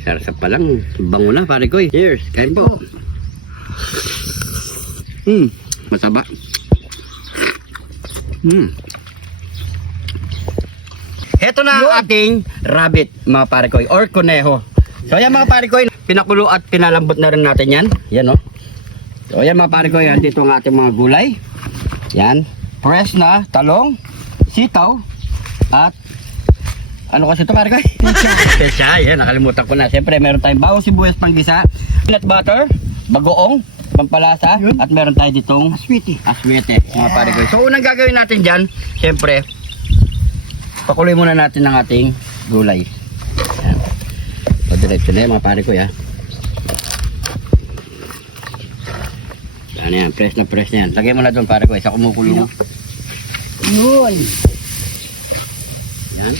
Sarap pa lang. Bango na, pare ko. Cheers. Kain po. Masaba. Ito na ang ating rabbit, mga pare ko, or kuneho. So yan mga pare ko, pinakulo at pinalambot na rin natin yan. Yan o. So yan mga pare ko, yan dito ang ating mga gulay. Yan. Fresh na talong, sitaw, at ano kasi ito pare ko? Pecha. Yan, nakalimutan ko na. Siyempre meron tayong bawang sibuyas panggisa, peanut butter, bagoong, pampalasa, at meron tayo ditong aswete, mga pare ko. So unang gagawin natin dyan, siyempre pakuloy muna natin ng ating gulay. Yan. So diretso na yan mga pare ko ya. Yan, press na yan. Lagay mo na doon pare ko, isa kumukulo. Yun. Yan.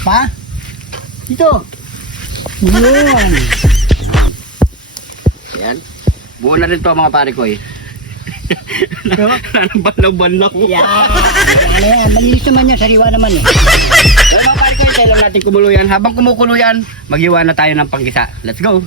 Pa? Dito. Yun. Yan. Buo na rin to mga pare ko eh. Banlaw-banlaw ko. Yan. Yan. Malinis naman yan. Sariwa naman eh. Pero mga pare ko, tayo lang natin kumulo yan. Habang kumukulo yan, maghiwa na tayo ng panggisa. Let's go.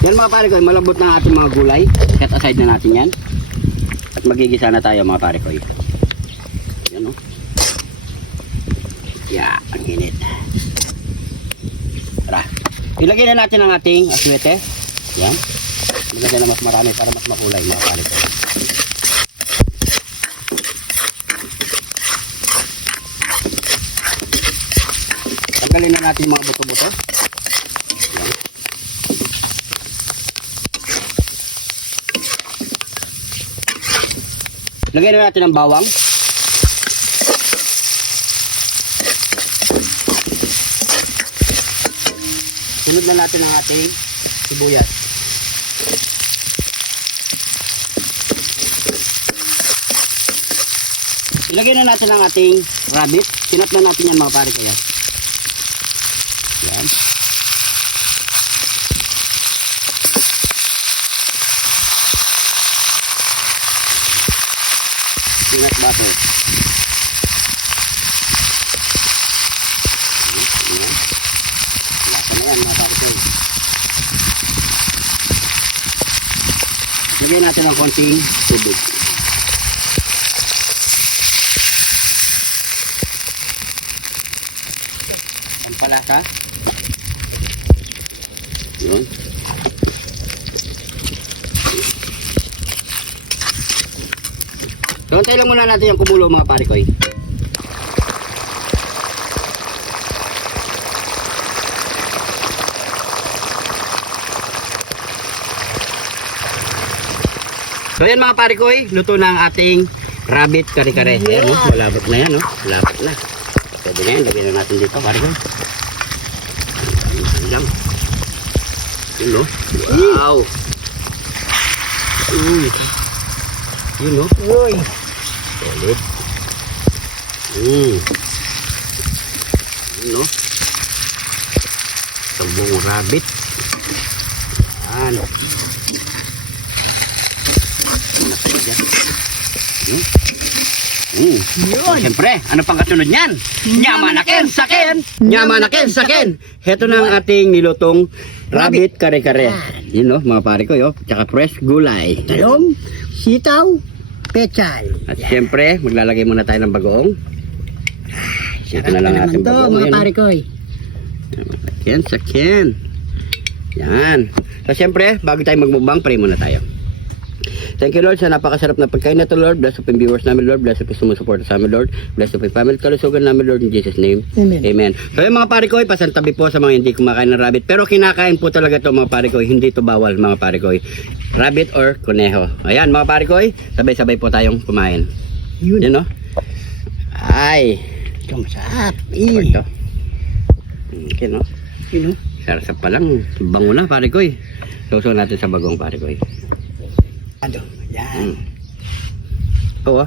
Yan mga pare ko, malambot na ating mga gulay. Set aside na natin yan. At magigisa na tayo mga pare ko. Yan o. Yeah, ang init. Tara. Ilagay na natin ang ating aswete. Yan. Ilagay na mas marami para mas makulay mga pare ko. Tanggalin na natin mga buto-buto. Lagyan na natin ang bawang. Sunod na natin ang ating sibuyas. Ilagay na natin ang ating rabbit. Sinat na natin yan mga pare kaya. Yan. Peanut butter. Ayan. Lasa na yan mga pare ko. Lagyan natin ng konting tubig. Pampalasa. Yun. So, antay lang muna natin yung kumulo mga pare ko. So yan mga pare ko, luto na ang ating rabbit kare-kare. Ayan, malabot na yan, malabot na. Pwede na yan, lagyan na natin dito pare ko. Ayan lang. Yun wow. Uy. Yun Uy. Solid. Yun Sabong rabbit. Ano? Siyempre, ano pang kasunod niyan? Nyamanakin sakin! Nyamanakin sakin! Heto na ang ating nilutong rabbit kare-kare. Yun mga pare ko tsaka fresh gulay. Talong, sitaw, pechay. At siyempre, maglalagay muna tayo ng bagoong. Ito na lang ating bagoong. Mga pare ko. Sakin. Yan. So siyempre, bago tayo magmubang, pray muna tayo. Thank you Lord sa napakasarap na pagkain na to Lord. Bless po yung viewers namin Lord. Bless po sumusuporta sa amin Lord. Bless po yung family kalusugan namin Lord in Jesus name. Amen. Amen. So yung mga pare ko, pasantabi po sa mga hindi kumakain ng rabbit. Pero kinakain po talaga to mga pare ko. Hindi to bawal mga pare ko. Rabbit or kuneho. Ayan mga pare ko, sabay-sabay po tayong kumain. Yun Ay. Masarap. Ito. Okay Yun sarap pa lang. Bango na pare ko. Suso natin sa bagong pare ko. Ano? Yan. Oo.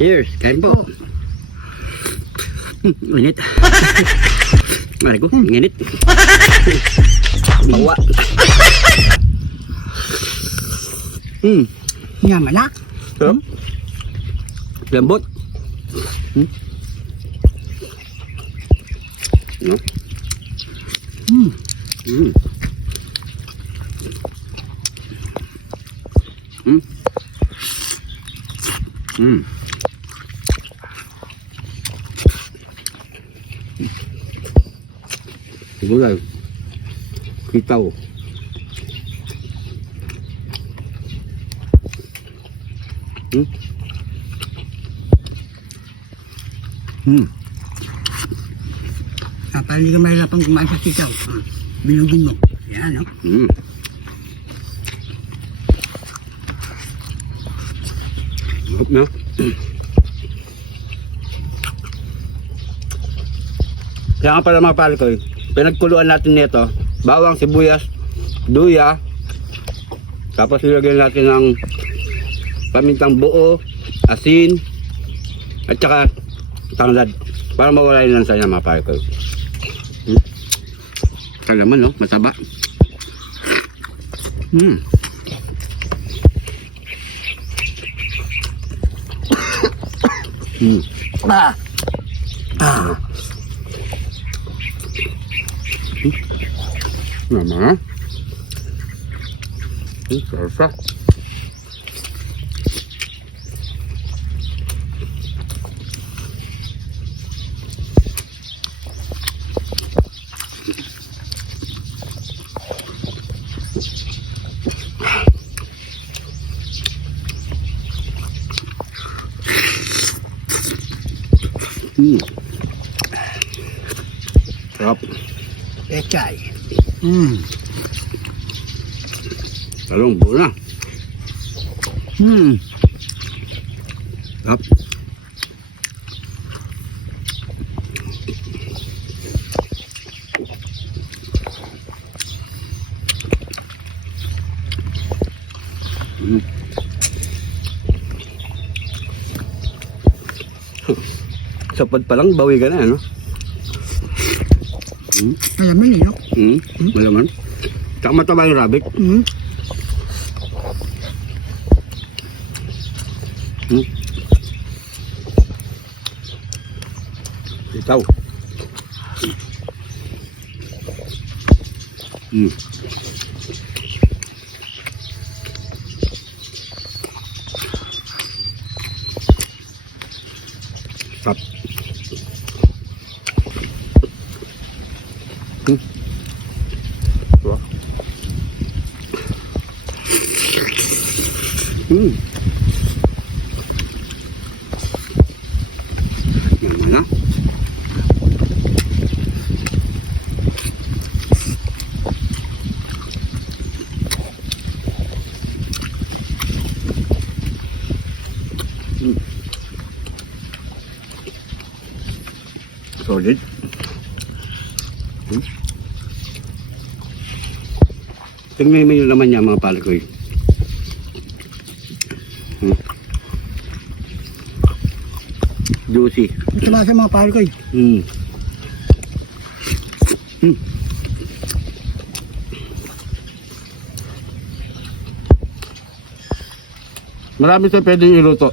Cheers. Kain po. Init. Mari ko, init. Bawa. Yaman na. Sarap. Lambot. No? Gulay. Kitaw. Para hindi ka mahirapang kumain sa sitaw. Bilugin mo. Yan, no? Sarap na. Kaya nga pala mga pare ko, pinagkuluan natin nito, bawang, sibuyas, luya, tapos nilagyan natin ng pamintang buo, asin, at saka tanglad, para mawala yung lansa niya mga pare ko. Kalaman, no? Mataba. Mama. Sarap. Sarap. Pechay. Talong buo na. Sarap. Sapad pa lang, bawi ka na, ano? Malaman eh, no? Malaman. Tsaka mataba yung rabbit. Itaw. Sarap. Sarap. Yaman na. Solid. Tingnan mo yung laman niya mga palakoy. Juicy. Ito mga sa mga pahal ko eh. Marami sa pwedeng iluto.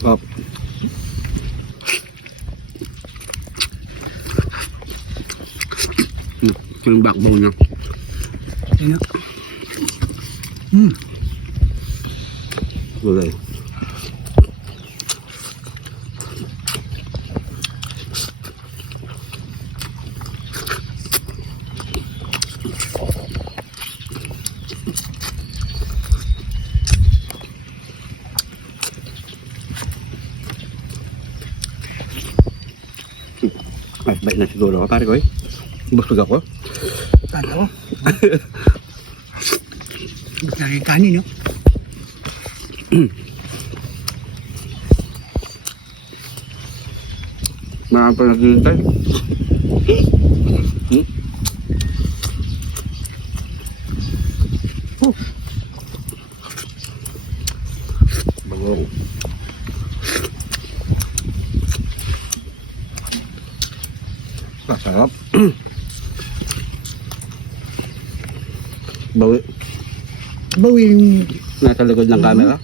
Sarap. Ito yung backbone niya. Yan. Gulay. Mas bait na siguro ka pare ko eh. Busog ako. Kala ko. Basta rin kanin, no? Marami pa naghihintay. Bangong. Masarap. Bawi. Bawi yung... Nasa likod ng camera.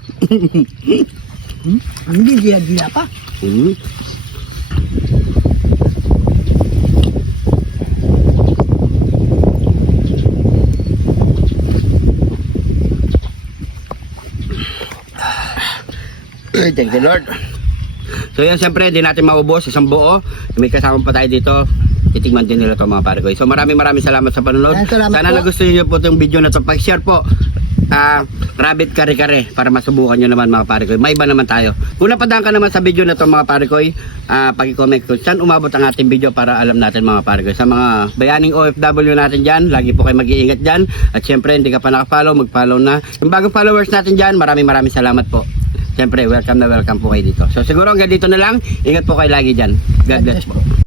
Hindi, dila pa. Hmm. Thank you, Lord. So yan, siyempre, hindi natin maubos isang buo. May kasama pa tayo dito. Titigman din nila ito mga pare ko. So maraming salamat sa panonood. Salamat Sana po. nagustuhan niyo po itong video na ito. Pag-share po, rabbit kare-kare para masubukan nyo naman mga pare ko. May iba naman tayo. Kung napadaan ka naman sa video na ito mga pare ko, pag-comment ko saan umabot ang ating video para alam natin mga pare ko. Sa mga bayaning OFW natin dyan, lagi po kayo mag-iingat dyan. At syempre, hindi ka pa nakafollow, mag-follow na. Yung bagong followers natin dyan, maraming salamat po. Siyempre, welcome na welcome po kayo dito. So siguro hanggang dito na lang. Ingat po kayo lagi dyan. God bless po.